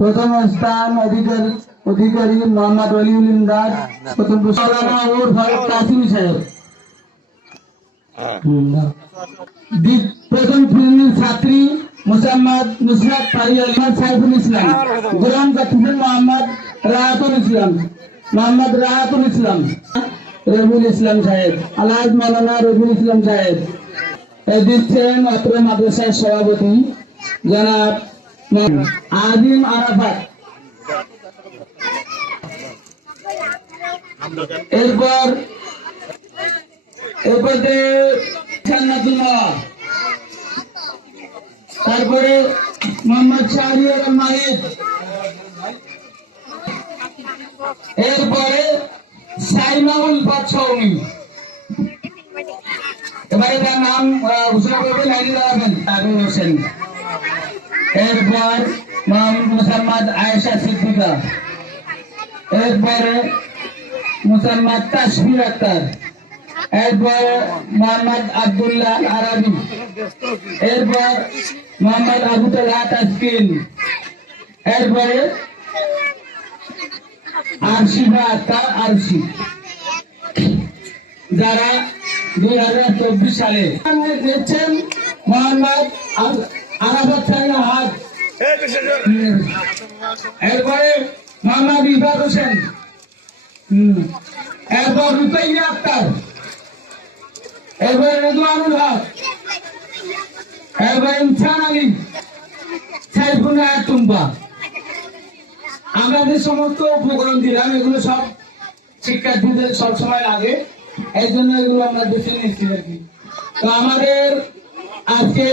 প্রথম স্থান অধিকারী মোহাম্মদ ওলিউল ইমদাদ, প্রথম কাসিম সাহেব। প্রথম শ্রেণীর ছাত্রী মোসাম্মদ নুসরাত ফারিয়া সাইফুল ইসলাম, গ্রহণ করতেছেন মোহাম্মদ রাহাতুল ইসলাম, রবিউল ইসলাম সাহেব, আলহাজ মৌলানা রবিউল ইসলাম সাহেব। দিচ্ছেন অত্র মাদ্রাসার সভাপতি জনাব আজিম আরাফাত। এরপর তারপরে মোহাম্মদ শাহরিয়ার মাহিদ, এরপরে সাইমাউল বাদশাহী। এবারে তার নাম ঘোষণা করবেন আবির হোসেন। এরপর মোহাম্মদ আয়েশা সিদ্দিকা, এরপরে মোহাম্মদ তাসবির আক্তার, এরপর মোহাম্মদ আব্দুল্লাহ আরাবি, এরপর মোহাম্মদ আবু তালহা তাসকিন, এরপরে আরশিফা আক্তার আরশি, যারা 2024 সালে নিচ্ছেন মোহাম্মদ আরাফাত হাত, এরপরে মোহাম্মদ ইফাত হোসেন, এরপর রুকাইয়া আক্তার, এরপরে রেদওয়ানুল হক, এরপরে ইনসান আলী, সাইফুল টুম্পা। আমরা যে সমস্ত উপকরণ দিলাম এগুলো সব শিক্ষার্থীদের সবসময় লাগে, এই জন্য এগুলো আমরা বেছে নিচ্ছি আর কি। তো আমাদের আজকে